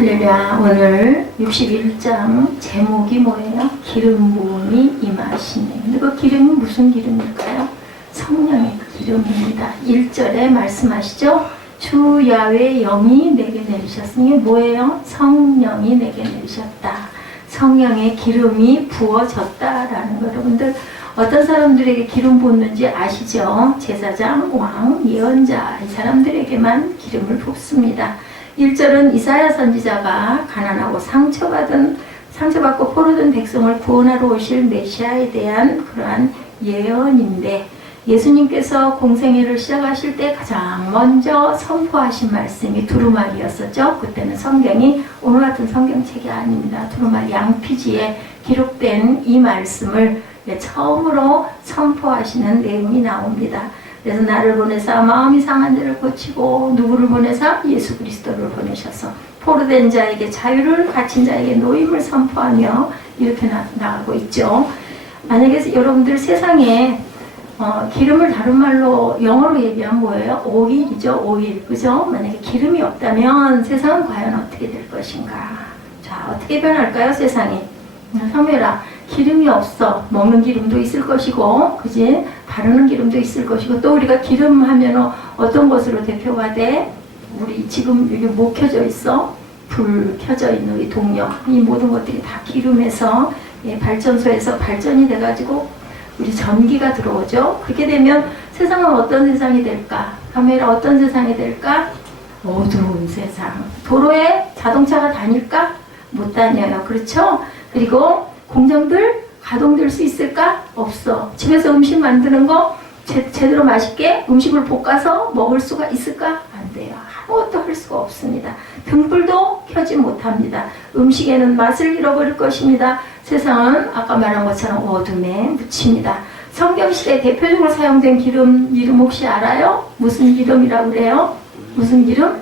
할렐루야. 오늘 61장 제목이 뭐예요? 기름 부음이 임하시네. 근데 그 기름은 무슨 기름일까요? 성령의 기름입니다. 1절에 말씀하시죠. 주 야훼 영이 내게 내리셨으니 뭐예요? 성령이 내게 내리셨다. 성령의 기름이 부어졌다라는 거. 여러분들 어떤 사람들에게 기름 붓는지 아시죠? 제사장, 왕, 예언자 이 사람들에게만 기름을 붓습니다. 1절은 이사야 선지자가 가난하고 상처받고 포로된 백성을 구원하러 오실 메시아에 대한 그러한 예언인데, 예수님께서 공생애를 시작하실 때 가장 먼저 선포하신 말씀이 두루마리였었죠. 그때는 성경이 오늘 같은 성경책이 아닙니다. 두루마리 양피지에 기록된 이 말씀을 처음으로 선포하시는 내용이 나옵니다. 그래서 나를 보내사 마음이 상한 자를 고치고, 누구를 보내사? 예수 그리스도를 보내셔서 포로된 자에게 자유를, 갇힌 자에게 노임을 선포하며 이렇게 나가고 있죠. 만약에 여러분들 세상에 기름을 다른 말로 영어로 얘기하면 뭐예요? 오일이죠. 오일. 그죠? 만약에 기름이 없다면 세상은 과연 어떻게 될 것인가? 자, 어떻게 변할까요? 세상이. 성별아, 기름이 없어. 먹는 기름도 있을 것이고, 그지? 바르는 기름도 있을 것이고, 또 우리가 기름 하면 어떤 것으로 대표가 돼? 우리 지금 여기 뭐 켜져 있어? 불 켜져 있는 우리 동력. 이 모든 것들이 다 기름에서, 발전소에서 발전이 돼가지고 우리 전기가 들어오죠. 그렇게 되면 세상은 어떤 세상이 될까? 카메라 어떤 세상이 될까? 어두운 세상. 도로에 자동차가 다닐까? 못 다녀요. 그렇죠? 그리고 공장들 가동될 수 있을까? 없어. 집에서 음식 만드는 거 제대로 맛있게 음식을 볶아서 먹을 수가 있을까? 안 돼요. 아무것도 할 수가 없습니다. 등불도 켜지 못합니다. 음식에는 맛을 잃어버릴 것입니다. 세상은 아까 말한 것처럼 어둠에 묻힙니다. 성경시대 대표적으로 사용된 기름 이름 혹시 알아요? 무슨 기름이라고 그래요? 무슨 기름?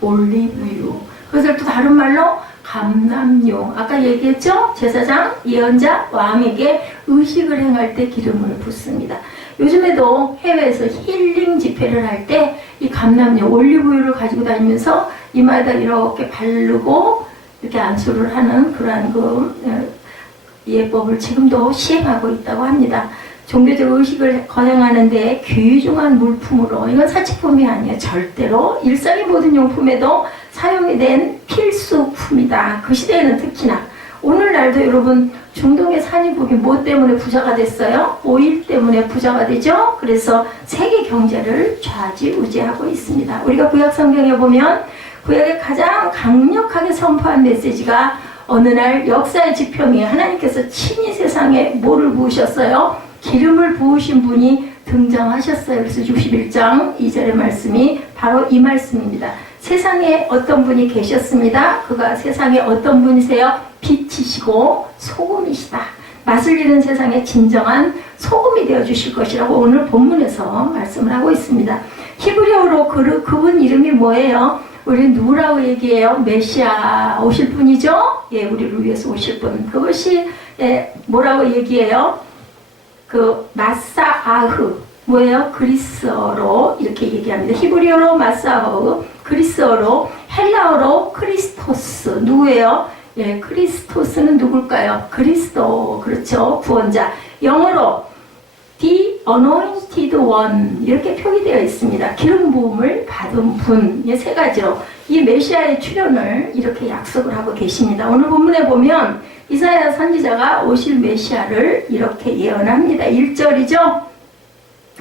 올리브유. 그것을 또 다른 말로 감람용. 아까 얘기했죠? 제사장, 예언자, 왕에게 의식을 행할 때 기름을 붓습니다. 요즘에도 해외에서 힐링 집회를 할 때 이 감람용, 올리브유를 가지고 다니면서 이마에다 이렇게 바르고 이렇게 안수를 하는 그러한 예법을 지금도 시행하고 있다고 합니다. 종교적 의식을 거행하는데 귀중한 물품으로, 이건 사치품이 아니에요. 절대로 일상의 모든 용품에도 사용이 된 필수품이다. 그 시대에는 특히나. 오늘날도 여러분 중동의 산유국이 뭐 때문에 부자가 됐어요? 오일 때문에 부자가 되죠. 그래서 세계 경제를 좌지우지하고 있습니다. 우리가 구약 성경에 보면 구약에 가장 강력하게 선포한 메시지가 어느 날 역사의 지평이 하나님께서 친히 세상에 뭐를 부으셨어요? 기름을 부으신 분이 등장하셨어요. 그래서 61장 2절의 말씀이 바로 이 말씀입니다. 세상에 어떤 분이 계셨습니다. 그가 세상에 어떤 분이세요? 빛이시고 소금이시다. 맛을 잃은 세상에 진정한 소금이 되어주실 것이라고 오늘 본문에서 말씀을 하고 있습니다. 히브리어로 그분 이름이 뭐예요? 우리 누구라고 얘기해요? 메시아 오실 분이죠? 예, 우리를 위해서 오실 분. 그것이 뭐라고 얘기해요? 마사아흐. 뭐예요? 그리스어로 이렇게 얘기합니다. 히브리어로 마사아흐, 그리스어로, 헬라어로 크리스토스. 누구예요? 예, 크리스토스는 누굴까요? 그리스도. 그렇죠. 구원자. 영어로 The Anointed One 이렇게 표기되어 있습니다. 기름 부음을 받은 분. 이 세 가지로 이 메시아의 출현을 이렇게 약속을 하고 계십니다. 오늘 본문에 보면 이사야 선지자가 오실 메시아를 이렇게 예언합니다. 1절이죠.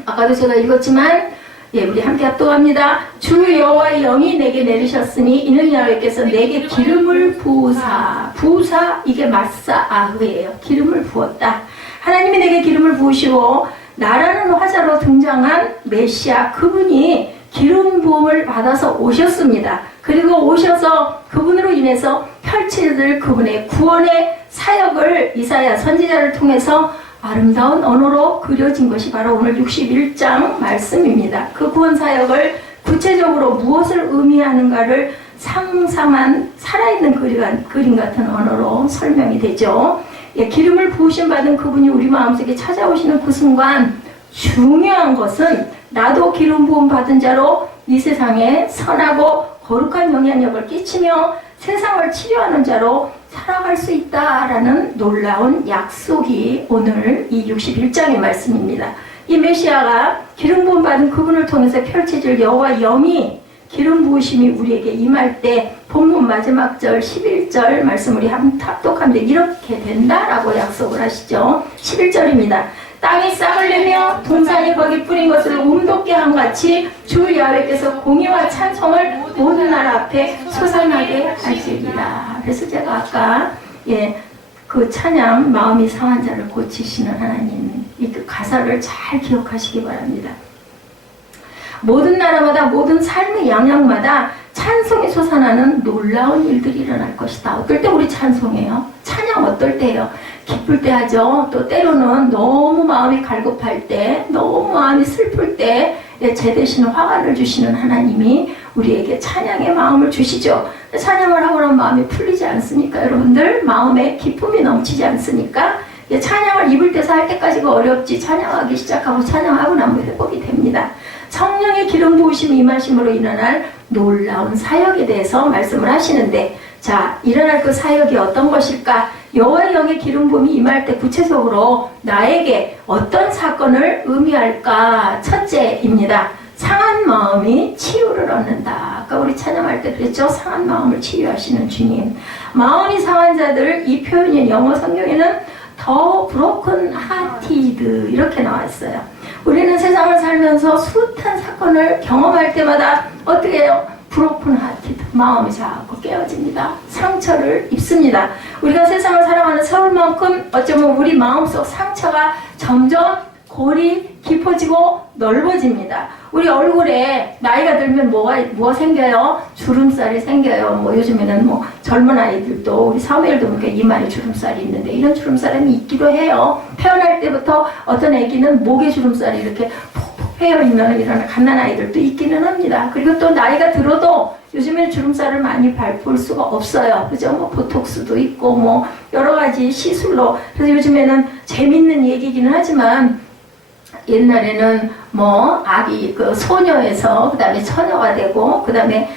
아까도 제가 읽었지만 우리 함께 합독합니다. 주 여호와의 영이 내게 내리셨으니 이는 여호와께서 내게 기름을 부으사 이게 마사아흐예요. 기름을 부었다. 하나님이 내게 기름을 부으시고 나라는 화자로 등장한 메시아, 그분이 기름 부음을 받아서 오셨습니다. 그리고 오셔서 그분으로 인해서 펼쳐질 그분의 구원의 사역을 이사야 선지자를 통해서 아름다운 언어로 그려진 것이 바로 오늘 61장 말씀입니다. 그 구원 사역을 구체적으로 무엇을 의미하는가를 상상한 살아있는 그림 같은 언어로 설명이 되죠. 기름을 부으심 받은 그분이 우리 마음속에 찾아오시는 그 순간 중요한 것은 나도 기름 부음 받은 자로 이 세상에 선하고 거룩한 영향력을 끼치며 세상을 치료하는 자로 살아갈 수 있다라는 놀라운 약속이 오늘 이 61장의 말씀입니다. 이 메시아가 기름 부음 받은 그분을 통해서 펼쳐질 여호와 영이 기름 부으심이 우리에게 임할 때 본문 마지막 절 11절 말씀 우리 합독하는데 이렇게 된다라고 약속을 하시죠. 11절입니다. 땅이 싹을 내며 동산이 거기 뿌린 것을 움돋게 한 같이 주 야훼께서 공의와 찬송을 모든 나라 앞에 솟아나게 하시리라. 그래서 제가 아까 그 찬양 마음이 상한 자를 고치시는 하나님 이 가사를 잘 기억하시기 바랍니다. 모든 나라마다 모든 삶의 양양마다 찬송이 솟아나는 놀라운 일들이 일어날 것이다. 어떨 때 우리 찬송해요? 찬양 어떨 때요? 기쁠 때 하죠. 또 때로는 너무 마음이 갈급할 때, 너무 마음이 슬플 때 제 대신 화관을 주시는 하나님이 우리에게 찬양의 마음을 주시죠. 찬양을 하고 나면 마음이 풀리지 않습니까? 여러분들 마음에 기쁨이 넘치지 않습니까? 찬양을 입을 때서 할 때까지가 어렵지 찬양하기 시작하고 찬양하고 나면 회복이 됩니다. 성령의 기름 부으심이 임하심으로 일어날 놀라운 사역에 대해서 말씀을 하시는데 자, 일어날 그 사역이 어떤 것일까? 여호와의 영의 기름 부음이 임할 때 구체적으로 나에게 어떤 사건을 의미할까? 첫째입니다. 상한 마음이 치유를 얻는다. 아까 우리 찬양할 때 그랬죠? 상한 마음을 치유하시는 주님. 마음이 상한 자들, 이 표현이 영어 성경에는 더 broken hearted 이렇게 나왔어요. 우리는 세상을 살면서 숱한 사건을 경험할 때마다 어떻게 해요? 브로큰 하티드 마음이 자꾸 깨어집니다. 상처를 입습니다. 우리가 세상을 살아가는 세월만큼 어쩌면 우리 마음속 상처가 점점 골이 깊어지고 넓어집니다. 우리 얼굴에 나이가 들면 뭐가 생겨요? 주름살이 생겨요. 뭐 요즘에는 뭐 젊은 아이들도 우리 사무엘도 보니까 이마에 주름살이 있는데 이런 주름살이 있기도 해요. 태어날 때부터 어떤 아기는 목에 주름살이 이렇게 푹푹 패여있는 이런 갓난아이들도 있기는 합니다. 그리고 또 나이가 들어도 요즘에는 주름살을 많이 볼 수가 없어요. 그죠? 뭐 보톡스도 있고 뭐 여러 가지 시술로. 그래서 요즘에는 재밌는 얘기기는 하지만 옛날에는 뭐 아기 그 소녀에서 그 다음에 처녀가 되고 그 다음에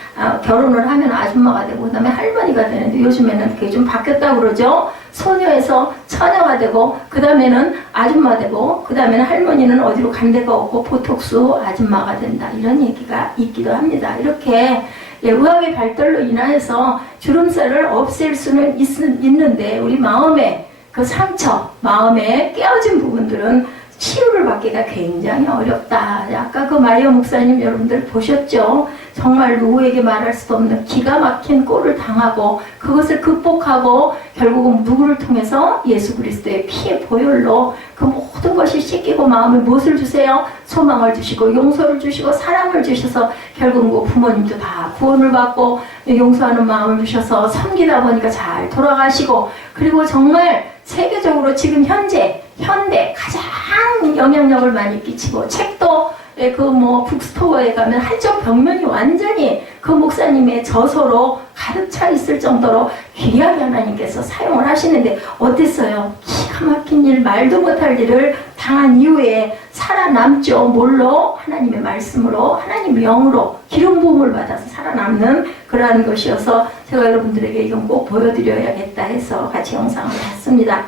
결혼을 하면 아줌마가 되고 그 다음에 할머니가 되는데 요즘에는 그게 좀 바뀌었다고 그러죠. 소녀에서 처녀가 되고 그 다음에는 아줌마 되고 그 다음에는 할머니는 어디로 간 데가 없고 보톡스 아줌마가 된다 이런 얘기가 있기도 합니다. 이렇게 의학의 발달로 인하여서 주름살을 없앨 수는 있는데 우리 마음의 그 상처, 마음에 깨어진 부분들은 치유를 받기가 굉장히 어렵다. 아까 그 마리아 목사님 여러분들 보셨죠? 정말 누구에게 말할 수도 없는 기가 막힌 꼴을 당하고 그것을 극복하고 결국은 누구를 통해서 예수 그리스도의 피의 보혈로 그 모든 것이 씻기고 마음에 무엇을 주세요? 소망을 주시고 용서를 주시고 사랑을 주셔서 결국 뭐 부모님도 다 구원을 받고 용서하는 마음을 주셔서 섬기다 보니까 잘 돌아가시고 그리고 정말 세계적으로 지금 현대 가장 영향력을 많이 끼치고 책도 그 뭐 북스토어에 가면 한쪽 벽면이 완전히 그 목사님의 저서로 가득 차 있을 정도로 귀하게 하나님께서 사용을 하시는데 어땠어요? 기가 막힌 일, 말도 못할 일을 당한 이후에 살아남죠. 뭘로? 하나님의 말씀으로, 하나님의 영으로 기름 부음을 받아서 살아남는 그러한 것이어서 제가 여러분들에게 이건 꼭 보여드려야겠다 해서 같이 영상을 봤습니다.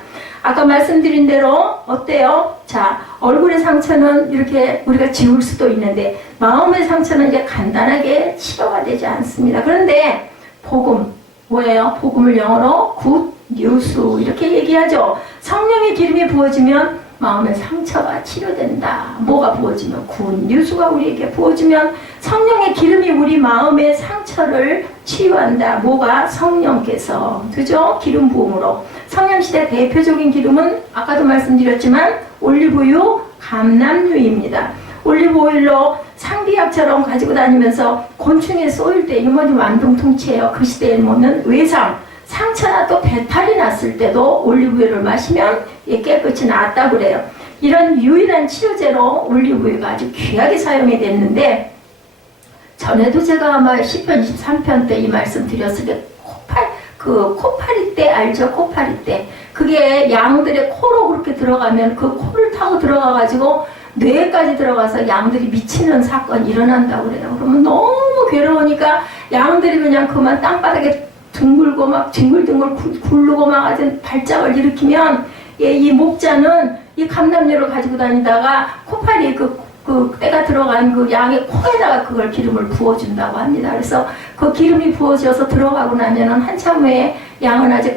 아까 말씀드린 대로 어때요? 자, 얼굴의 상처는 이렇게 우리가 지울 수도 있는데 마음의 상처는 이제 간단하게 치료가 되지 않습니다. 그런데 복음, 뭐예요? 복음을 영어로 굿 뉴스 이렇게 얘기하죠. 성령의 기름이 부어지면 마음의 상처가 치료된다. 뭐가 부어지면 굿 뉴스가 우리에게 부어지면 성령의 기름이 우리 마음의 상처를 치유한다. 뭐가? 성령께서 그죠? 기름 부음으로 성령시대 대표적인 기름은 아까도 말씀드렸지만 올리브유, 감람유입니다. 올리브오일로 상비약처럼 가지고 다니면서 곤충에 쏘일 때 이모니 완동통치예요. 그 시대에 보면 외상, 상처나 또 배탈이 났을 때도 올리브유를 마시면 깨끗이 나았다고 그래요. 이런 유일한 치료제로 올리브유가 아주 귀하게 사용이 됐는데 전에도 제가 아마 10편, 23편 때 이 말씀 드렸을 때 코파리떼 알죠? 코파리떼. 그게 양들의 코로 그렇게 들어가면 그 코를 타고 들어가가지고 뇌까지 들어가서 양들이 미치는 사건이 일어난다고 그래요. 그러면 너무 괴로우니까 양들이 그냥 그만 땅바닥에 둥글고 막 뒹굴뒹굴 굴르고 막 아주 발작을 일으키면 이 목자는 이 감람류를 가지고 다니다가 코파리 그 때가 들어간 그 양의 코에다가 그걸 기름을 부어준다고 합니다. 그래서 그 기름이 부어져서 들어가고 나면은 한참 후에 양은 아주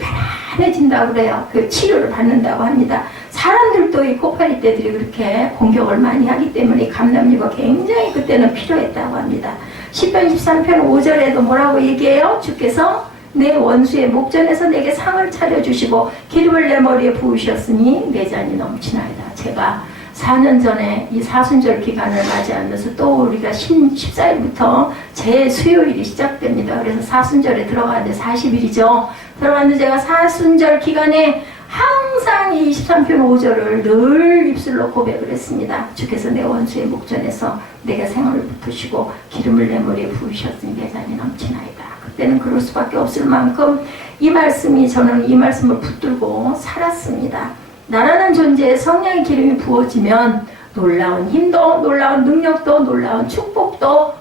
편안해진다고 그래요. 그 치료를 받는다고 합니다. 사람들도 이 코파리 떼들이 그렇게 공격을 많이 하기 때문에 이 감람류가 굉장히 그때는 필요했다고 합니다. 시편 23편 5절에도 뭐라고 얘기해요? 주께서 내 원수의 목전에서 내게 상을 차려주시고 기름을 내 머리에 부으셨으니 내 잔이 넘치나이다. 제가 4년 전에 이 사순절 기간을 맞이하면서 또 우리가 14일부터 제 수요일이 시작됩니다. 그래서 사순절에 들어가는데 40일이죠. 들어갔는데 제가 사순절 기간에 항상 이 23편 5절을 늘 입술로 고백을 했습니다. 주께서 내 원수의 목전에서 내게 생을 붙으시고 기름을 내 머리에 부으셨으니 내 잔이 넘치나이다. 그때는 그럴 수밖에 없을 만큼 이 말씀이 저는 이 말씀을 붙들고 살았습니다. 나라는 존재에 성령의 기름이 부어지면 놀라운 힘도 놀라운 능력도 놀라운 축복도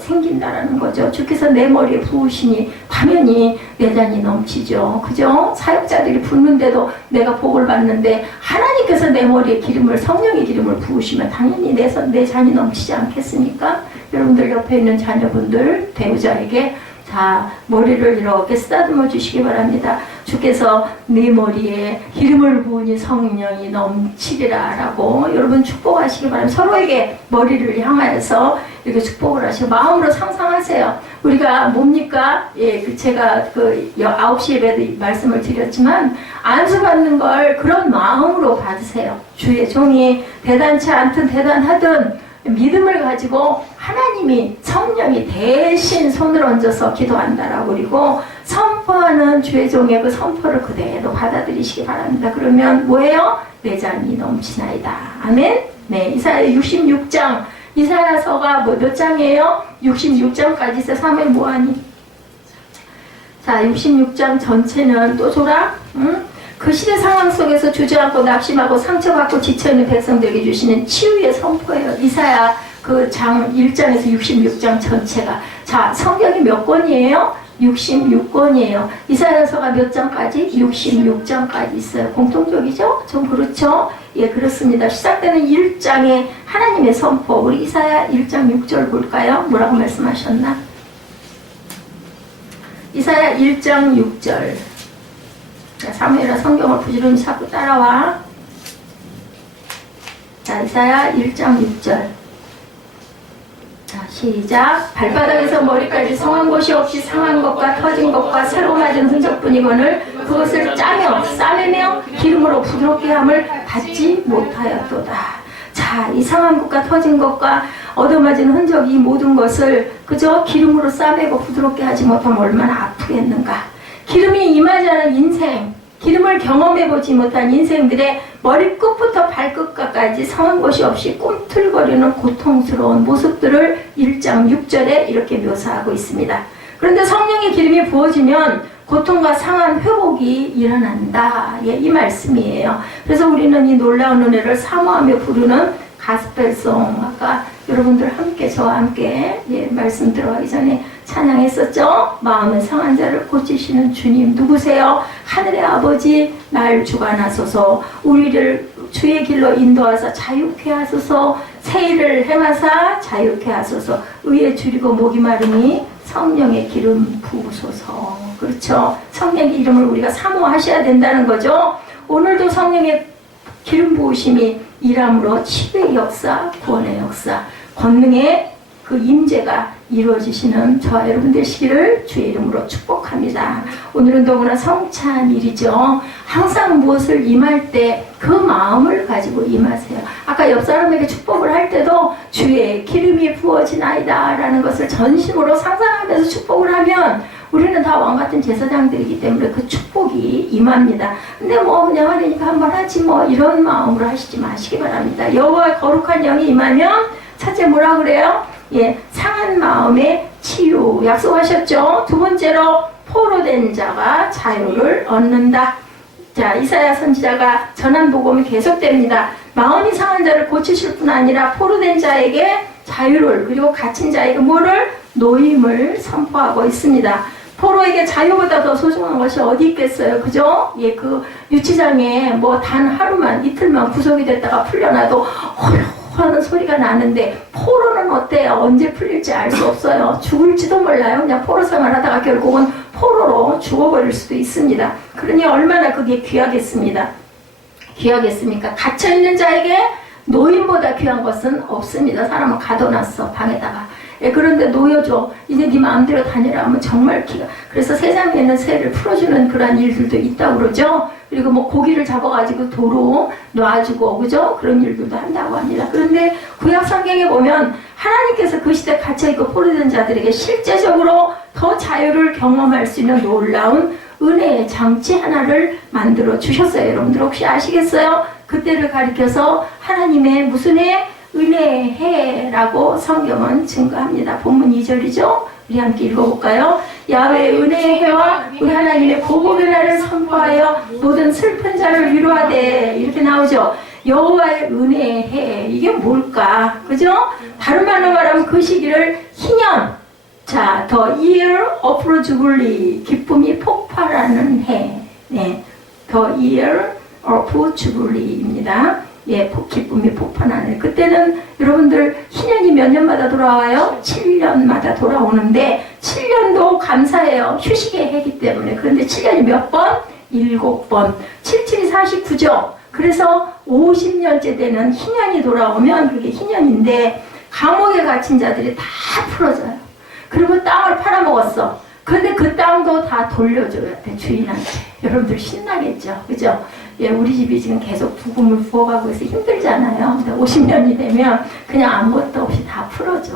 생긴다라는 거죠. 주께서 내 머리에 부으시니 당연히 내 잔이 넘치죠. 그죠? 사역자들이 붓는데도 내가 복을 받는데 하나님께서 내 머리에 기름을 성령의 기름을 부으시면 당연히 내 잔이 넘치지 않겠습니까? 여러분들 옆에 있는 자녀분들 배우자에게 자 머리를 이렇게 쓰다듬어 주시기 바랍니다. 주께서 네 머리에 기름을 부으니 성령이 넘치리라 라고 여러분 축복하시기 바랍니다. 서로에게 머리를 향하여서 이렇게 축복을 하시고 마음으로 상상하세요. 우리가 뭡니까? 제가 9시 예배도 말씀을 드렸지만 안수받는 걸 그런 마음으로 받으세요. 주의 종이 대단치 않든 대단하든 믿음을 가지고 하나님이 성령이 대신 손을 얹어서 기도한다라고 그리고 선포하는 주의 종의 그 선포를 그대로 받아들이시기 바랍니다. 그러면 뭐예요? 내 잔이 넘치나이다. 아멘? 네, 이사야 66장 이사야서가 몇 장이에요? 66장까지 있어요. 사무엘 뭐하니? 자, 66장 전체는 또 줘라. 응? 그 시대 상황 속에서 주저앉고 낙심하고 상처받고 지쳐있는 백성들에게 주시는 치유의 선포예요. 이사야 그 장 1장에서 66장 전체가. 자, 성경이 몇 권이에요? 66권이에요. 이사야서가 몇 장까지? 66장까지 있어요. 공통적이죠? 좀 그렇죠? 예, 그렇습니다. 시작되는 1장에 하나님의 선포. 우리 이사야 1장 6절 볼까요? 뭐라고 말씀하셨나? 이사야 1장 6절. 자, 사무엘아 성경을 부지런히 자꾸 따라와. 자, 이사야 1장 6절. 자, 시작. 발바닥에서 머리까지 성한 곳이 없이 상한 것과 터진 것과 새로 맞은 흔적뿐이거늘 그것을 짜며 싸매며 기름으로 부드럽게 함을 받지 못하였도다. 자, 이 상한 것과 터진 것과 얻어맞은 흔적 이 모든 것을 그저 기름으로 싸매고 부드럽게 하지 못하면 얼마나 아프겠는가. 기름이 임하지 않은 인생, 기름을 경험해보지 못한 인생들의 머리끝부터 발끝까지 상한 곳이 없이 꿈틀거리는 고통스러운 모습들을 1장 6절에 이렇게 묘사하고 있습니다. 그런데 성령의 기름이 부어지면 고통과 상한 회복이 일어난다. 예, 이 말씀이에요. 그래서 우리는 이 놀라운 은혜를 사모하며 부르는 가스펠송, 아까 여러분들 함께 저와 함께 말씀 들어가기 전에 찬양했었죠. 마음의 상한 자를 고치시는 주님 누구세요? 하늘의 아버지 날 주관하소서. 우리를 주의 길로 인도하사 자유케 하소서. 새 일을 행하사 자유케 하소서. 의에 줄이고 목이 마르니 성령의 기름 부으소서. 그렇죠. 성령의 이름을 우리가 사모하셔야 된다는 거죠. 오늘도 성령의 기름 부으심이 일함으로 치유의 역사, 구원의 역사, 권능의 그 임재가 이루어지시는 저와 여러분 되시기를 주의 이름으로 축복합니다. 오늘은 더구나 성찬 일이죠. 항상 무엇을 임할 때 그 마음을 가지고 임하세요. 아까 옆 사람에게 축복을 할 때도 주의 기름이 부어지나이다 라는 것을 전심으로 상상하면서 축복을 하면 우리는 다 왕같은 제사장들이기 때문에 그 축복이 임합니다. 근데 뭐 그냥 하려니까 한번 하지 뭐 이런 마음으로 하시지 마시기 바랍니다. 여호와의 거룩한 영이 임하면 첫째 뭐라 그래요? 예, 상한 마음의 치유 약속하셨죠. 두 번째로 포로된 자가 자유를 얻는다. 자, 이사야 선지자가 전한 복음이 계속됩니다. 마음이 상한 자를 고치실 뿐 아니라 포로된 자에게 자유를, 그리고 갇힌 자에게 뭐를? 노임을 선포하고 있습니다. 포로에게 자유보다 더 소중한 것이 어디 있겠어요, 그죠? 예, 그 유치장에 뭐 단 하루만, 이틀만 구속이 됐다가 풀려나도 하는 소리가 나는데, 포로는 어때요? 언제 풀릴지 알 수 없어요. 죽을지도 몰라요. 그냥 포로 생활하다가 결국은 포로로 죽어버릴 수도 있습니다. 그러니 얼마나 그게 귀하겠습니다. 귀하겠습니까? 갇혀있는 자에게 노임보다 귀한 것은 없습니다. 사람은 가둬놨어, 방에다가. 예, 그런데 놓여줘. 이제 네 마음대로 다니라 하면 정말 그래서 세상에 있는 새를 풀어주는 그런 일들도 있다고 그러죠. 그리고 뭐 고기를 잡아가지고 도로 놔주고, 그죠? 그런 일들도 한다고 합니다. 그런데 구약 성경에 보면 하나님께서 그 시대에 갇혀있고 포로된 자들에게 실제적으로 더 자유를 경험할 수 있는 놀라운 은혜의 장치 하나를 만들어 주셨어요. 여러분들 혹시 아시겠어요? 그때를 가리켜서 하나님의 무슨 해? 은혜의 해라고 성경은 증거합니다. 본문 2절이죠? 우리 함께 읽어볼까요? 야훼의 은혜의 해와 우리 하나님의 보복의 날을 선포하여 모든 슬픈 자를 위로하되, 이렇게 나오죠. 여호와의 은혜의 해, 이게 뭘까? 그죠? 다른 말로 말하면 그 시기를 희년, 자, the year of jubilee, 기쁨이 폭발하는 해. 네, the year of jubilee입니다. 예, 기쁨이 폭발하는. 그때는 여러분들 희년이 몇 년마다 돌아와요? 7년마다 돌아오는데 7년도 감사해요. 휴식의 해기 때문에. 그런데 7년이 몇 번? 7번. 77이 49죠. 그래서 50년째 되는 희년이 돌아오면 그게 희년인데, 감옥에 갇힌 자들이 다 풀어져요. 그리고 땅을 팔아먹었어. 그런데 그 땅도 다 돌려줘야 돼, 주인한테. 여러분들 신나겠죠? 그죠? 예, 우리 집이 지금 계속 부금을 부어가고 있어 힘들잖아요. 근데 50년이 되면 그냥 아무것도 없이 다 풀어줘.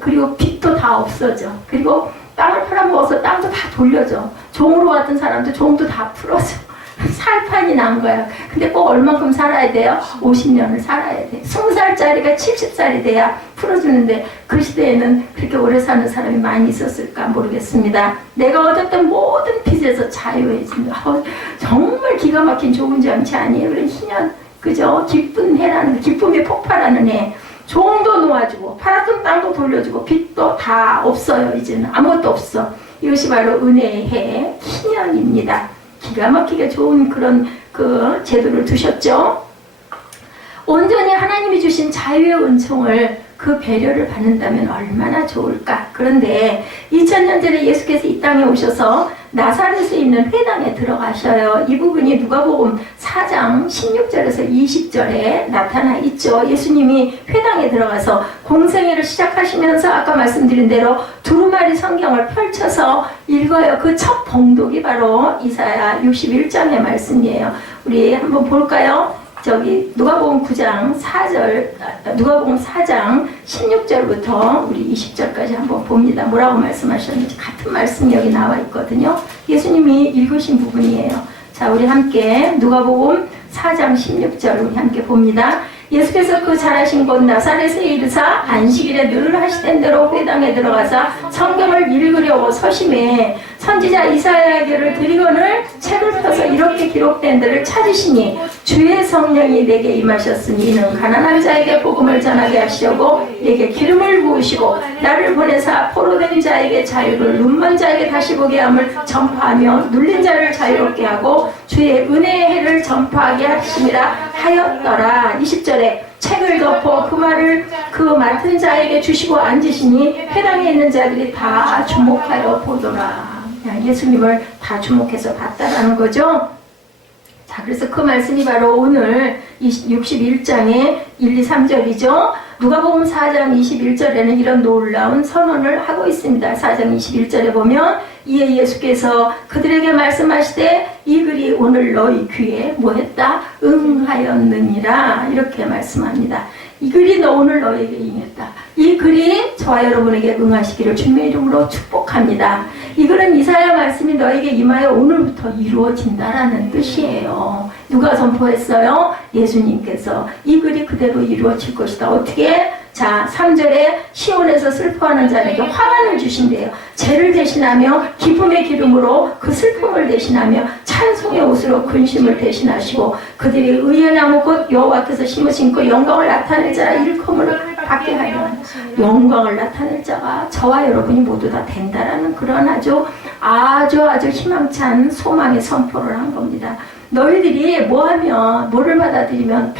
그리고 빚도 다 없어져. 그리고 땅을 팔아먹어서 땅도 다 돌려줘. 종으로 같은 사람도 종도 다 풀어줘. 살 판이 난 거야. 근데 꼭 얼만큼 살아야 돼요? 50년을 살아야 돼. 20살짜리가 70살이 돼야 풀어주는데, 그 시대에는 그렇게 오래 사는 사람이 많이 있었을까 모르겠습니다. 내가 얻었던 모든 빚에서 자유해진다. 정말 기가 막힌 좋은 장치 아니에요? 그런 희년, 그죠? 기쁜 해라는, 기쁨이 폭발하는 해. 종도 놓아주고 팔았던 땅도 돌려주고 빚도 다 없어요. 이제는 아무것도 없어. 이것이 바로 은혜의 해, 희년입니다. 기가 막히게 좋은 그런 그 제도를 두셨죠. 온전히 하나님이 주신 자유의 은총을, 그 배려를 받는다면 얼마나 좋을까. 그런데 2000년 전에 예수께서 이 땅에 오셔서 나사렛에 있는 회당에 들어가셔요. 이 부분이 누가복음 4장 16절에서 20절에 나타나 있죠. 예수님이 회당에 들어가서 공생애를 시작하시면서 아까 말씀드린 대로 두루마리 성경을 펼쳐서 읽어요. 그 첫 봉독이 바로 이사야 61장의 말씀이에요. 우리 한번 볼까요? 저기 누가복음 9장 4절, 누가복음 4장 16절부터 우리 20절까지 한번 봅니다. 뭐라고 말씀하셨는지 같은 말씀이 여기 나와 있거든요. 예수님이 읽으신 부분이에요. 자, 우리 함께 누가복음 4장 16절 우리 함께 봅니다. 예수께서 그 잘하신 곳 나사렛에 이르사 안식일에 늘 하시던 대로 회당에 들어가서 성경을 읽으려고 서심해 선지자 이사야에게를 드리거늘 책을 펴서 이렇게 기록된 데를 찾으시니 주의 성령이 내게 임하셨으니 이는 가난한 자에게 복음을 전하게 하시려고 내게 기름을 부으시고 나를 보내사 포로된 자에게 자유를, 눈먼 자에게 다시 보게 함을 전파하며 눌린 자를 자유롭게 하고 주의 은혜의 해를 전파하게 하심이라 하였더라. 20절에 책을 덮어 그 말을 그 맡은 자에게 주시고 앉으시니 회당에 있는 자들이 다 주목하여 보더라. 예수님을 다 주목해서 봤다라는 거죠. 자, 그래서 그 말씀이 바로 오늘 61장의 1, 2, 3절이죠. 누가복음 4장 21절에는 이런 놀라운 선언을 하고 있습니다. 4장 21절에 보면 이에 예수께서 그들에게 말씀하시되 이 글이 오늘 너희 귀에 뭐했다? 응하였느니라. 이렇게 말씀합니다. 이 글이 오늘 너희에게 임했다. 이 글이 저와 여러분에게 응하시기를 주님의 이름으로 축복합니다. 이 글은 이사야 말씀이 너에게 임하여 오늘부터 이루어진다라는 뜻이에요. 누가 선포했어요? 예수님께서. 이 글이 그대로 이루어질 것이다. 어떻게? 자, 3절에 시온에서 슬퍼하는 자에게 화관을 주신대요. 죄를 대신하며 기쁨의 기름으로 그 슬픔을 대신하며 찬송의 옷으로 근심을 대신하시고 그들이 의의 나무 곧 여호와께서 심으신 그 영광을 나타낼 자라 일컬음을 받게 하려 영광을 나타낼 자가 저와 여러분이 모두 다 된다라는 그런 아주 희망찬 소망의 선포를 한 겁니다. 너희들이 뭐를 받아들이면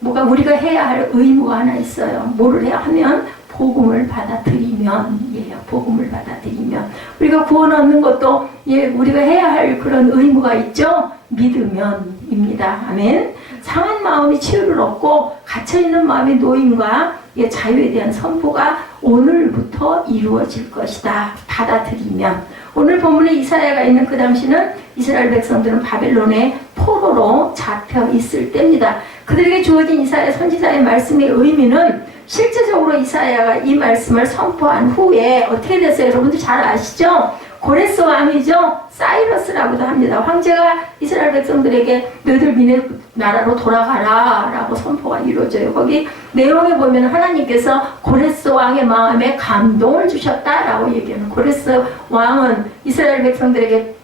뭐가 우리가 해야 할 의무가 하나 있어요. 뭐를 해야 하면 복음을 받아들이면이에요. 복음을 받아들이면 우리가 구원 얻는 것도 우리가 해야 할 그런 의무가 있죠. 믿으면입니다. 아멘. 상한 마음이 치유를 얻고 갇혀있는 마음의 노임과 자유에 대한 선포가 오늘부터 이루어질 것이다. 받아들이면. 오늘 본문에 이사야가 있는 그 당시는 이스라엘 백성들은 바벨론의 포로로 잡혀 있을 때입니다. 그들에게 주어진 이사야 선지자의 말씀의 의미는 실제적으로 이사야가 이 말씀을 선포한 후에 어떻게 됐어요? 여러분들 잘 아시죠? 고레스 왕이죠? 사이러스라고도 합니다. 황제가 이스라엘 백성들에게 너희들 니네 나라로 돌아가라 라고 선포가 이루어져요. 거기 내용에 보면 하나님께서 고레스 왕의 마음에 감동을 주셨다라고 얘기하는. 고레스 왕은 이스라엘 백성들에게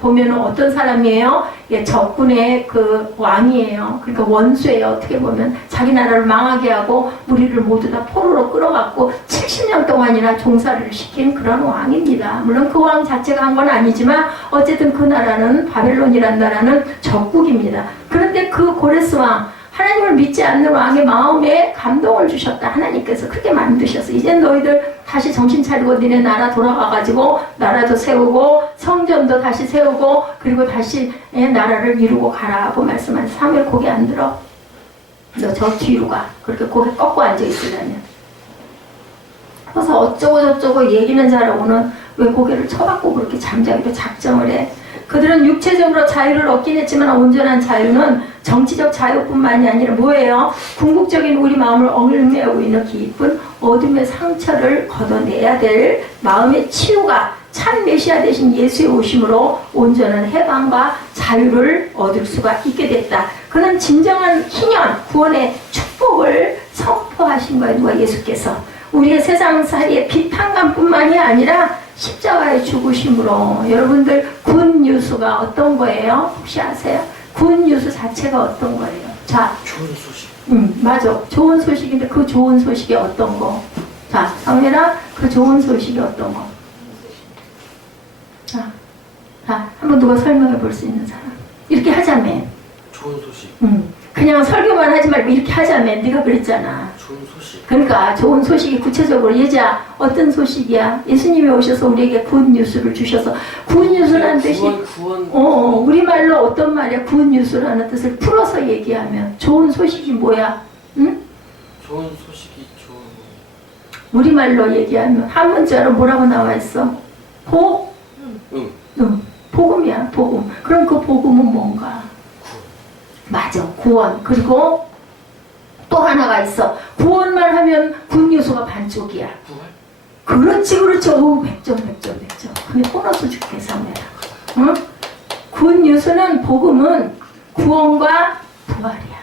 보면은 어떤 사람이에요? 적군의 왕이에요. 그러니까 원수예요. 어떻게 보면 자기 나라를 망하게 하고 우리를 모두 다 포로로 끌어갔고 70년 동안이나 종사를 시킨 그런 왕입니다. 물론 그 왕 자체가 한 건 아니지만 어쨌든 그 나라는 바벨론이란 나라는 적국입니다. 그런데 그 고레스 왕 하나님을 믿지 않는 왕의 마음에 감동을 주셨다. 하나님께서 크게 만드셔서 이제 너희들 다시 정신 차리고 니네 나라 돌아가가지고 나라도 세우고 성전도 다시 세우고 그리고 다시 나라를 이루고 가라고 말씀하신. 사무엘 고개 안 들어? 너 저 뒤로 가. 그렇게 고개 꺾고 앉아있으려면. 그래서 어쩌고 저쩌고 얘기는 잘하고는 왜 고개를 쳐박고 그렇게 잠자기로 작정을 해. 그들은 육체적으로 자유를 얻긴 했지만 온전한 자유는 정치적 자유뿐만이 아니라 뭐예요? 궁극적인 우리 마음을 얽매우고 있는 깊은 어둠의 상처를 걷어내야 될 마음의 치유가 참 메시아 되신 예수의 오심으로 온전한 해방과 자유를 얻을 수가 있게 됐다. 그는 진정한 희년, 구원의 축복을 선포하신 거예요. 누가? 예수께서. 우리의 세상살이의 비탄감뿐만이 아니라 십자가의 죽으심으로. 여러분들 굿뉴스가 어떤 거예요? 혹시 아세요? 굿뉴스 자체가 어떤 거예요? 자, 좋은 소식. 맞아. 좋은 소식인데 그 좋은 소식이 어떤 거? 자, 성민아, 그 좋은 소식이 어떤 거? 자, 한번 누가 설명해 볼 수 있는 사람? 이렇게 하자면. 좋은 소식. 그냥 설교만 하지 말고 이렇게 하자면. 네가 그랬잖아. 좋은 소식. 그러니까 좋은 소식이 구체적으로 예자 어떤 소식이야? 예수님이 오셔서 우리에게 굿뉴스를 주셔서. 굿뉴스라는 뜻이 구원. 우리말로 어떤 말이야? 굿뉴스라는 뜻을 풀어서 얘기하면 좋은 소식이 뭐야? 응? 좋은 소식이 좋은. 우리말로 얘기하면 한 문자로 뭐라고 나와 있어? 복음이야. 복음. 그럼 그 복음은 뭔가? 맞아. 구원. 그리고 또 하나가 있어. 구원만 하면 굿뉴스가 반쪽이야. 부활? 그렇지. 오, 100점. 근데 보너스 줄게, 사무엘아. 응? 굿뉴스는, 복음은 구원과 부활이야.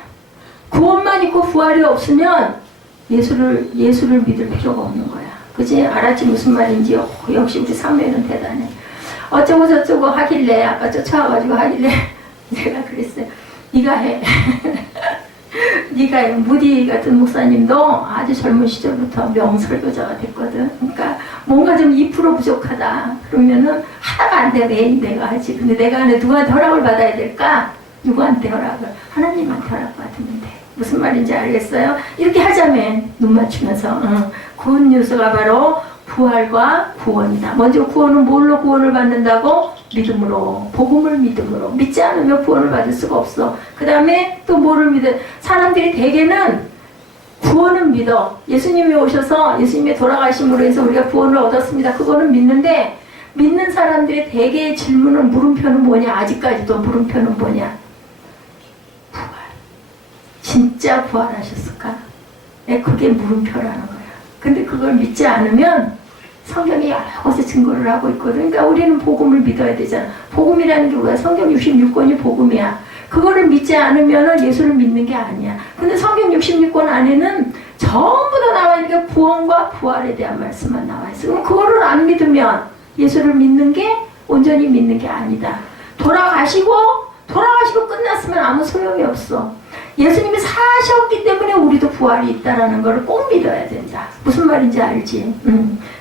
구원만 있고 부활이 없으면 예수를 믿을 필요가 없는 거야. 그치? 알았지? 무슨 말인지. 역시 우리 사무엘은 대단해. 어쩌고 저쩌고 하길래, 아까 쫓아와가지고 하길래 내가 그랬어요. 네가 해. 네가 해. 무디 같은 목사님도 아주 젊은 시절부터 명설교자가 됐거든. 그러니까 뭔가 좀 2% 부족하다. 그러면은 하다가 안 돼. 내가 하지. 근데 내가 하는데 누구한테 허락을 받아야 될까? 누구한테 허락을? 하나님한테 허락받으면 돼. 무슨 말인지 알겠어요? 이렇게 하자면 눈 맞추면서 굿뉴스가 바로 부활과 구원이다. 먼저 구원은 뭘로 구원을 받는다고? 믿음으로. 복음을 믿음으로. 믿지 않으면 구원을 받을 수가 없어. 그 다음에 또 뭐를 믿어? 사람들이 대개는 구원은 믿어. 예수님이 오셔서 예수님의 돌아가심으로 해서 우리가 구원을 얻었습니다. 그거는 믿는데 믿는 사람들의 대개의 질문은 물음표는 뭐냐? 아직까지도 물음표는 뭐냐? 부활. 진짜 부활하셨을까? 그게 물음표라는 거야. 근데 그걸 믿지 않으면 성경이 여러 곳에 증거를 하고 있거든. 그러니까 우리는 복음을 믿어야 되잖아. 복음이라는 게 뭐야? 성경 66권이 복음이야. 그거를 믿지 않으면 예수를 믿는 게 아니야. 근데 성경 66권 안에는 전부 다 나와 있는 게 구원과 부활에 대한 말씀만 나와 있어. 그럼 그거를 안 믿으면 예수를 믿는 게 온전히 믿는 게 아니다. 돌아가시고 끝났으면 아무 소용이 없어. 예수님이 사셨기 때문에 우리도 부활이 있다라는 걸 꼭 믿어야 된다. 무슨 말인지 알지?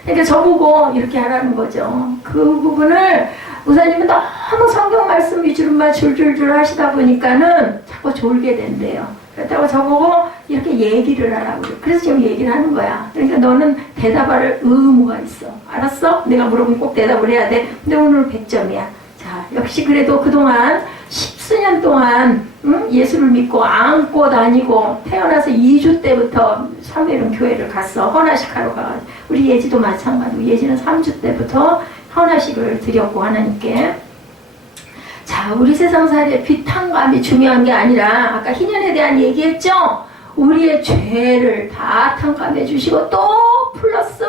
그러니까 저보고 이렇게 하라는 거죠. 그 부분을 우사님은 너무 성경 말씀 위주로만 줄줄줄 하시다 보니까는 자꾸 졸게 된대요. 그렇다고 저보고 이렇게 얘기를 하라고 그래. 그래서 지금 얘기를 하는 거야. 그러니까 너는 대답할 의무가 있어. 알았어? 내가 물어보면 꼭 대답을 해야 돼. 근데 오늘 100점이야. 자, 역시 그래도 그동안 10수년 동안 예수를 믿고 안고 다니고 태어나서 2주 때부터 삼일은 교회를 갔어. 헌화식 하러 가. 우리 예지도 마찬가지고 예지는 3주 때부터 헌화식을 드렸고 하나님께. 자, 우리 세상살이의 비탄감이 중요한 게 아니라 아까 희년에 대한 얘기했죠? 우리의 죄를 다 탕감해 주시고 또 플러스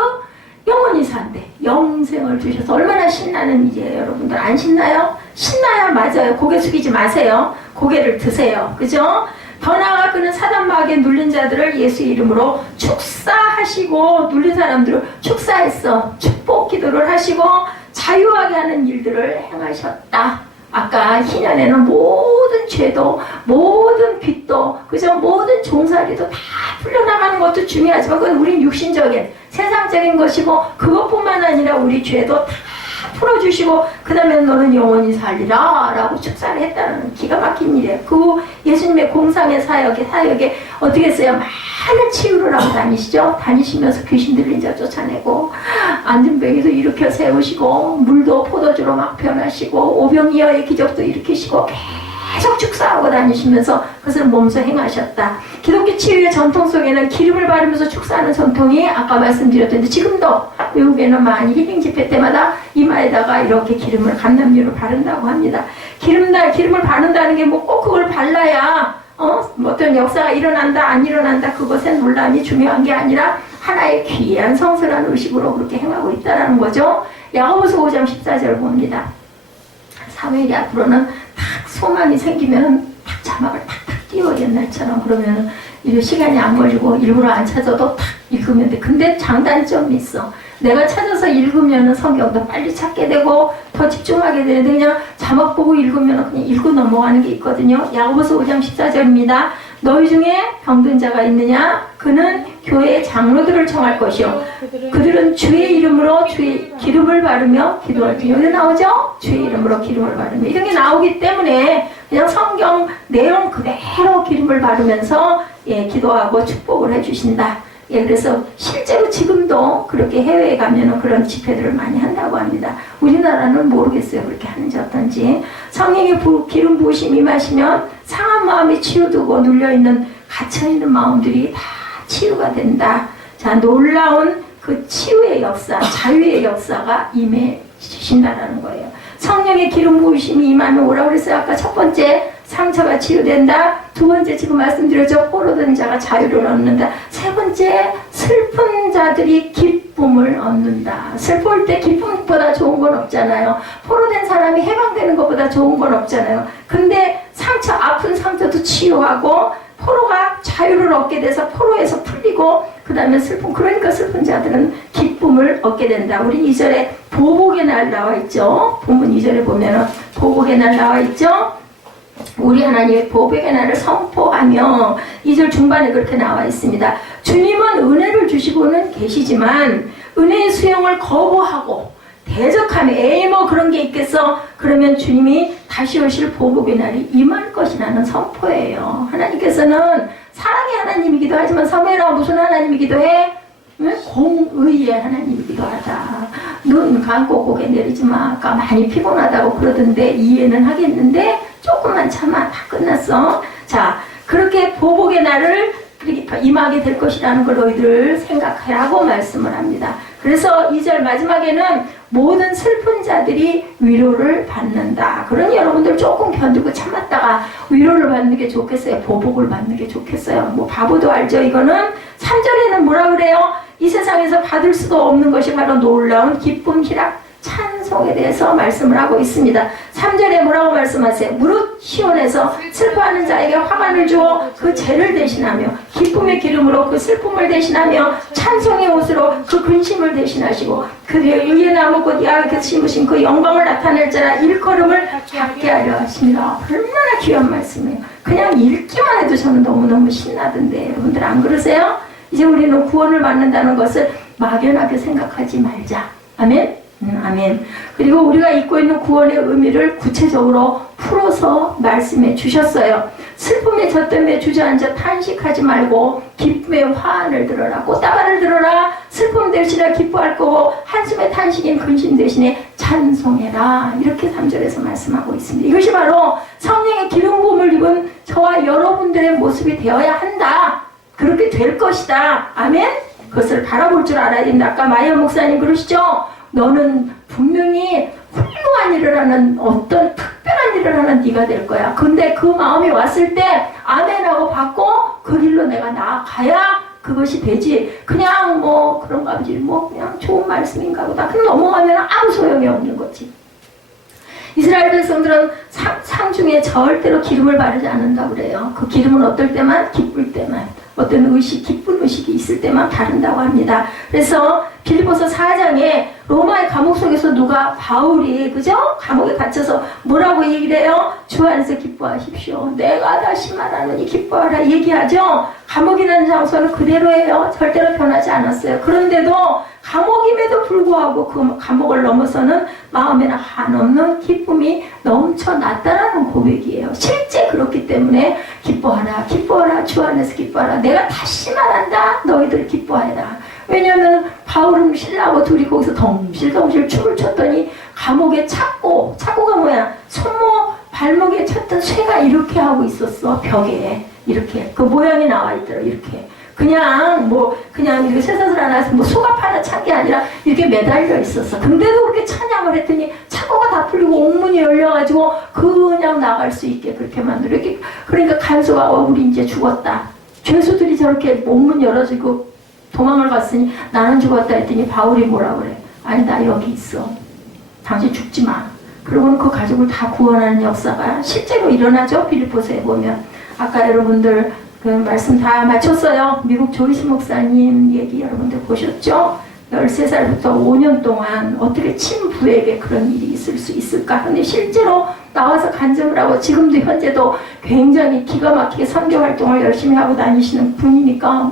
영원히 산대. 영생을 주셔서 얼마나 신나는 일이에요. 여러분들 안 신나요? 신나요. 맞아요. 고개 숙이지 마세요. 고개를 드세요. 그죠? 더 나아가 그는 사단마귀에 눌린 자들을 예수 이름으로 축사하시고 눌린 사람들을 축사했어. 축복 기도를 하시고 자유하게 하는 일들을 행하셨다. 아까 희년에는 모든 죄도 모든 빚도 그저 모든 종살이도 다 풀려나가는 것도 중요하지만 그건 우린 육신적인 세상적인 것이고 그것뿐만 아니라 우리 죄도 다 풀어주시고 그 다음에 너는 영원히 살리라 라고 축사를 했다는 기가 막힌 일이에요. 그 예수님의 공상의 사역에 어떻게 했어요? 많은 치유를 하고 다니시죠. 다니시면서 귀신 들린 자 쫓아내고 안전뱅이도 일으켜 세우시고 물도 포도주로 막 변하시고 오병이어의 기적도 일으키시고 계속 축사하고 다니시면서 그것을 몸소 행하셨다. 기독교 치유의 전통 속에는 기름을 바르면서 축사하는 전통이 아까 말씀드렸던데 지금도 외국에는 많이 힐링 집회 때마다 이마에다가 이렇게 기름을 감람유로 바른다고 합니다. 기름을 바른다는 게 뭐 꼭 그걸 발라야 어떤 역사가 일어난다 안 일어난다 그것의 논란이 중요한 게 아니라 하나의 귀한 성스러운 의식으로 그렇게 행하고 있다는 거죠. 야고보서 5장 14절 봅니다. 사무엘이 앞으로는 딱 소망이 생기면 딱 자막을 탁탁 띄워 옛날처럼 그러면 이제 시간이 안 걸리고 일부러 안 찾아도 탁 읽으면 돼. 근데 장단점이 있어. 내가 찾아서 읽으면 성경도 빨리 찾게 되고 더 집중하게 되는데 그냥 자막 보고 읽으면 그냥 읽고 넘어가는 게 있거든요. 야고보서 5장 14절입니다. 너희 중에 병든 자가 있느냐? 그는 교회의 장로들을 청할 것이요. 그들은 주의 이름으로 주의 기름을 바르며 기도할 때 여기 나오죠? 주의 이름으로 기름을 바르며 이런 게 나오기 때문에 그냥 성경 내용 그대로 기름을 바르면서 기도하고 축복을 해주신다. 그래서 실제로 지금도 그렇게 해외에 가면은 그런 집회들을 많이 한다고 합니다. 우리나라는 모르겠어요. 그렇게 하는지 어떤지. 성령의 기름 부으심이 임하시면 상한 마음이 치유되고 눌려있는 갇혀있는 마음들이 다 치유가 된다. 자, 놀라운 그 치유의 역사, 자유의 역사가 임해주신다라는 거예요. 성령의 기름 부으심이 임하면 오라고 그랬어요. 아까 첫 번째 상처가 치유된다. 두 번째 지금 말씀드렸죠. 포로된 자가 자유를 얻는다. 세 번째 슬픈 자들이 기쁨을 얻는다. 슬플 때 기쁨보다 좋은 건 없잖아요. 포로된 사람이 해방되는 것보다 좋은 건 없잖아요. 근데 아픈 상처도 치유하고 포로가 자유를 얻게 돼서 포로에서 풀리고 그 다음에 그러니까 슬픈 자들은 기쁨을 얻게 된다. 우리 2절에 보복의 날 나와 있죠. 본문 2절에 보면은 보복의 날 나와 있죠. 우리 하나님의 보복의 날을 선포하며 2절 중반에 그렇게 나와 있습니다. 주님은 은혜를 주시고는 계시지만 은혜의 수용을 거부하고 대적하며 에이 뭐 그런 게 있겠어? 그러면 주님이 다시 오실 보복의 날이 임할 것이라는 선포예요. 하나님께서는 사랑의 하나님이기도 하지만 사무엘아 무슨 하나님이기도 해? 공의의 하나님이기도 하다. 눈 감고 고개 내리지 마. 아까 많이 피곤하다고 그러던데 이해는 하겠는데 조금만 참아. 다 끝났어. 자, 그렇게 보복의 날을 임하게 될 것이라는 걸 너희들 생각하라고 말씀을 합니다. 그래서 2절 마지막에는 모든 슬픈 자들이 위로를 받는다. 그러니 여러분들 조금 견디고 참았다가 위로를 받는 게 좋겠어요? 보복을 받는 게 좋겠어요? 뭐 바보도 알죠? 이거는 3절에는 뭐라 그래요? 이 세상에서 받을 수도 없는 것이 바로 놀라운 기쁨, 희락, 찬 찬송에 대해서 말씀을 하고 있습니다. 3절에 뭐라고 말씀하세요? 무릇 시온에서 슬퍼하는 자에게 화관을 주어 그 죄를 대신하며 기쁨의 기름으로 그 슬픔을 대신하며 찬송의 옷으로 그 근심을 대신하시고 그의 의의 나무꽃 야훼께서 심으신 그 영광을 나타낼 자라 일컬음을 받게 하려 하십니다. 얼마나 귀한 말씀이에요. 그냥 읽기만 해도 저는 너무너무 신나던데 여러분들 안 그러세요? 이제 우리는 구원을 받는다는 것을 막연하게 생각하지 말자. 아멘? 아멘. 그리고 우리가 잊고 있는 구원의 의미를 구체적으로 풀어서 말씀해 주셨어요. 슬픔에 젖됨에 주저앉아 탄식하지 말고 기쁨의 화환을 들어라. 꽃다발을 들어라. 슬픔 대신에 기뻐할 거고 한숨의 탄식인 근심 대신에 찬송해라. 이렇게 3절에서 말씀하고 있습니다. 이것이 바로 성령의 기름 부음을 입은 저와 여러분들의 모습이 되어야 한다. 그렇게 될 것이다. 아멘? 그것을 바라볼 줄 알아야 된다. 아까 마이어 목사님 그러시죠? 너는 분명히 훌륭한 일을 하는 어떤 특별한 일을 하는 네가 될 거야. 근데 그 마음이 왔을 때 아멘하고 받고 그 길로 내가 나아가야 그것이 되지. 그냥 뭐 그런가 보지. 뭐 그냥 좋은 말씀인가 보다. 그냥 넘어가면 아무 소용이 없는 거지. 이스라엘 백성들은 상중에 절대로 기름을 바르지 않는다고 그래요. 그 기름은 어떨 때만? 기쁠 때만. 어떤 의식, 기쁜 의식이 있을 때만 바른다고 합니다. 그래서 빌립보서 4장에 로마의 감옥 속에서 누가 바울이 그죠? 감옥에 갇혀서 뭐라고 얘기를 해요? 주 안에서 기뻐하십시오. 내가 다시 말하노니 기뻐하라 얘기하죠. 감옥이라는 장소는 그대로예요. 절대로 변하지 않았어요. 그런데도 감옥임에도 불구하고 그 감옥을 넘어서는 마음에는 한없는 기쁨이 넘쳐났다라는 고백이에요. 실제 그렇기 때문에 기뻐하라, 기뻐하라, 주 안에서 기뻐하라. 내가 다시 말한다. 너희들 기뻐해라. 왜냐하면 바울은 신라하고 둘이 거기서 덩실덩실 춤을 췄더니 감옥에 착고가 뭐야? 손목 발목에 쳤던 쇠가 이렇게 하고 있었어. 벽에 이렇게 그 모양이 나와 있더라. 이렇게 그냥 이렇게 쇠사슬 하나 뭐 소갑 하나 찬 게 아니라 이렇게 매달려 있었어. 근데도 그렇게 찬양을 했더니 착고가 다 풀리고 옥문이 열려가지고 그냥 나갈 수 있게 그렇게 만들어. 이렇게 그러니까 간수가 우리 이제 죽었다. 죄수들이 저렇게 옥문 열어지고 도망을 갔으니 나는 죽었다 했더니 바울이 뭐라 그래? 아니 나 여기 있어. 당신 죽지 마. 그러고는 그 가족을 다 구원하는 역사가 실제로 일어나죠. 빌립보서에 보면. 아까 여러분들 그 말씀 다 마쳤어요. 미국 조이스 목사님 얘기 여러분들 보셨죠? 13살부터 5년 동안 어떻게 친부에게 그런 일이 있을 수 있을까? 근데 실제로 나와서 간증을 하고 지금도 현재도 굉장히 기가 막히게 선교 활동을 열심히 하고 다니시는 분이니까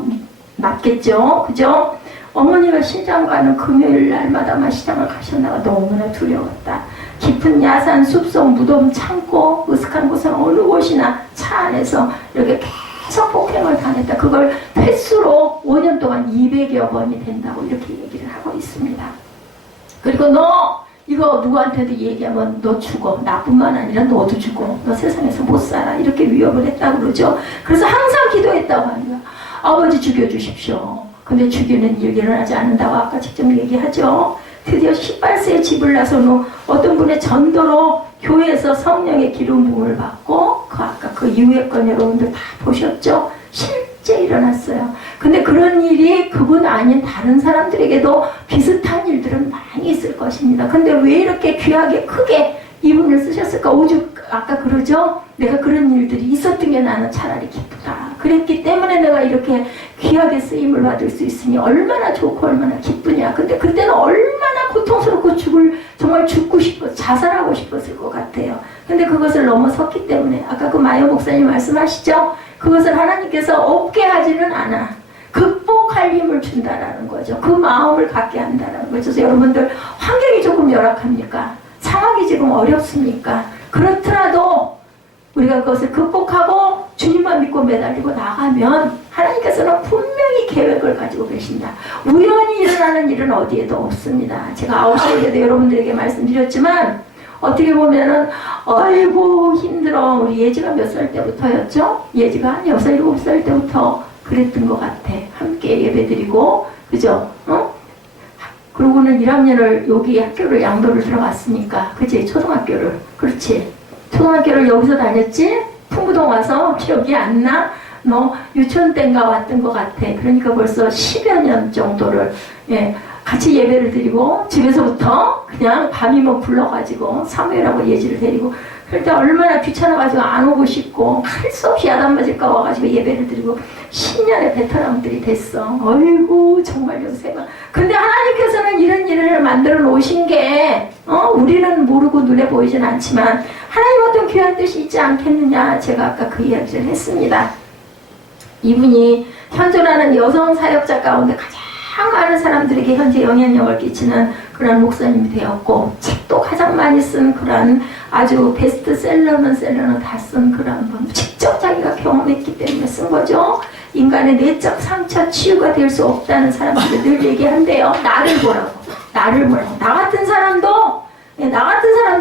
맞겠죠? 그죠? 어머니가 시장 가는 금요일 날마다 시장을 가셨나가 너무나 두려웠다. 깊은 야산, 숲속, 무덤, 창고, 으슥한 곳은 어느 곳이나 차 안에서 이렇게 계속 폭행을 당했다. 그걸 횟수로 5년 동안 200여 번이 된다고 이렇게 얘기를 하고 있습니다. 그리고 너 이거 누구한테도 얘기하면 너 죽어. 나뿐만 아니라 너도 죽어. 너 세상에서 못 살아. 이렇게 위협을 했다고 그러죠. 그래서 항상 기도했다고 합니다. 아버지 죽여주십시오. 근데 죽이는 일 일어나지 않는다고 아까 직접 얘기하죠. 드디어 18세에 집을 나선 후 어떤 분의 전도로 교회에서 성령의 기름 부음을 받고 아까 그 이후의 건 여러분들 다 보셨죠? 실제 일어났어요. 근데 그런 일이 그분 아닌 다른 사람들에게도 비슷한 일들은 많이 있을 것입니다. 근데 왜 이렇게 귀하게 크게 이분을 쓰셨을까? 오죽 아까 그러죠? 내가 그런 일들이 있었던 게 나는 차라리 기쁘다. 그랬기 때문에 내가 이렇게 귀하게 쓰임을 받을 수 있으니 얼마나 좋고 얼마나 기쁘냐. 근데 그때는 얼마나 고통스럽고 정말 죽고 싶어 자살하고 싶었을 것 같아요. 근데 그것을 넘어섰기 때문에 아까 그 마이어 목사님 말씀하시죠? 그것을 하나님께서 없게 하지는 않아. 극복할 힘을 준다라는 거죠. 그 마음을 갖게 한다라는 거죠. 그래서 여러분들 환경이 조금 열악합니까? 상황이 지금 어렵습니까? 그렇더라도 우리가 그것을 극복하고 주님만 믿고 매달리고 나가면 하나님께서는 분명히 계획을 가지고 계신다. 우연히 일어나는 일은 어디에도 없습니다. 제가 9시에도 여러분들에게 말씀드렸지만 어떻게 보면은 아이고 힘들어. 우리 예지가 몇 살 때부터였죠? 예지가 한 6, 7살 때부터 그랬던 것 같아. 함께 예배드리고 그죠? 그러고는 1학년을 여기 학교를 양도를 들어갔으니까 그치? 초등학교를 그렇지? 초등학교를 여기서 다녔지? 풍부동 와서 기억이 안 나? 너 유치원 때인가 왔던 것 같아. 그러니까 벌써 10여 년 정도를 같이 예배를 드리고 집에서부터 그냥 밤이면 불러가지고 사무엘하고 예지를 데리고 그럴 때 얼마나 귀찮아가지고 안 오고 싶고 할 수 없이 야단 맞을까 와가지고 예배를 드리고 10년의 베테랑들이 됐어. 어이구 정말 요새가. 근데 하나님께서는 이런 일을 만들어 놓으신 게 우리는 모르고 눈에 보이진 않지만 하나님 어떤 귀한 뜻이 있지 않겠느냐. 제가 아까 그 이야기를 했습니다. 이분이 현존하는 여성 사역자 가운데 가장 많은 사람들에게 현재 영향력을 끼치는 그런 목사님이 되었고 책도 가장 많이 쓴 그런 아주 베스트셀러는 다 쓴 그런 분. 직접 자기가 경험했기 때문에 쓴 거죠. 인간의 내적 상처 치유가 될 수 없다는 사람들이 늘 얘기한대요. 나를 보라고. 나 같은 사람도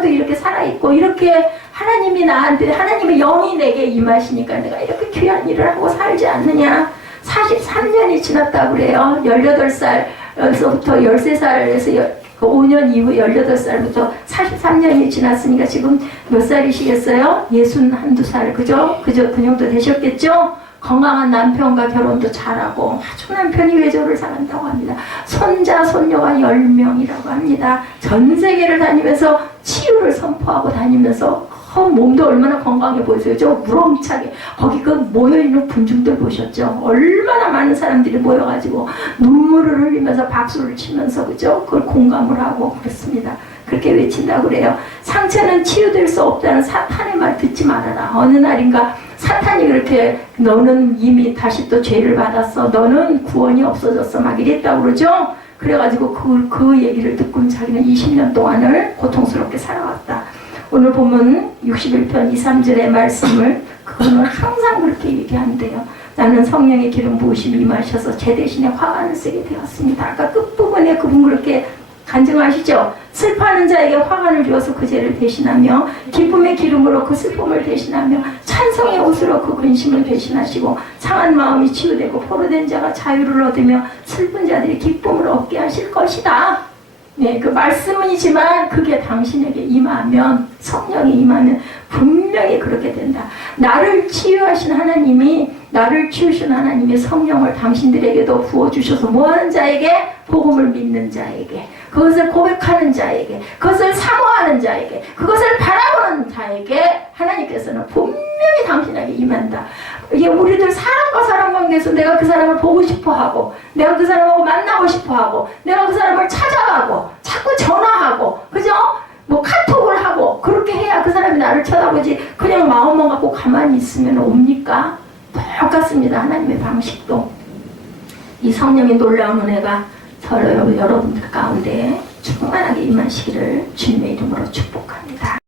이렇게 살아있고 이렇게 하나님이 나한테 하나님의 영이 내게 임하시니까 내가 이렇게 귀한 일을 하고 살지 않느냐. 43년이 지났다고 그래요. 18살에서부터 13살에서 5년 이후 18살부터 43년이 지났으니까 지금 몇 살이시겠어요? 61~2살. 그죠? 그 정도 되셨겠죠? 건강한 남편과 결혼도 잘하고 아주 남편이 외조를 잘한다고 합니다. 손자, 손녀가 10명이라고 합니다. 전 세계를 다니면서 치유를 선포하고 다니면서 몸도 얼마나 건강해 보이세요. 저 무럼차게 거기 그 모여있는 군중들 보셨죠? 얼마나 많은 사람들이 모여가지고 눈물을 흘리면서 박수를 치면서 그죠? 그걸 공감을 하고 그렇습니다. 그렇게 외친다고 그래요. 상처는 치유될 수 없다는 사탄의 말 듣지 말아라. 어느 날인가 사탄이 그렇게 너는 이미 다시 또 죄를 받았어. 너는 구원이 없어졌어. 막 이랬다고 그러죠? 그래가지고 그 얘기를 듣고 자기는 20년 동안을 고통스럽게 살아왔다. 오늘 보면 61편 2, 3절의 말씀을 그거는 항상 그렇게 얘기한대요. 나는 성령의 기름 부으심이 임하셔서 제 대신에 화관을 쓰게 되었습니다. 아까 끝부분에 그분 그렇게 간증하시죠? 슬퍼하는 자에게 화관을 주어서 그 죄를 대신하며 기쁨의 기름으로 그 슬픔을 대신하며 찬송의 옷으로 그 근심을 대신하시고 상한 마음이 치유되고 포로된 자가 자유를 얻으며 슬픈 자들이 기쁨을 얻게 하실 것이다. 네, 그 말씀이지만 그게 당신에게 임하면 성령이 임하면 분명히 그렇게 된다. 나를 치유신 하나님이 성령을 당신들에게도 부어주셔서 뭐하는 자에게? 복음을 믿는 자에게, 그것을 고백하는 자에게, 그것을 사모하는 자에게, 그것을 바라보는 자에게 하나님께서는 분명히 당신에게 임한다. 이게 우리들 사람과 사람 관계에서 내가 그 사람을 보고 싶어하고 내가 그 사람하고 만나고 싶어하고 내가 그 사람을 찾아가고 자꾸 전화하고 그죠? 뭐 카톡을 하고 그렇게 해야 그 사람이 나를 쳐다보지 그냥 마음만 갖고 가만히 있으면 옵니까? 똑같습니다. 하나님의 방식도. 이 성령의 놀라운 은혜가 여러분들 가운데 충만하게 임하시기를 주님의 이름으로 축복합니다.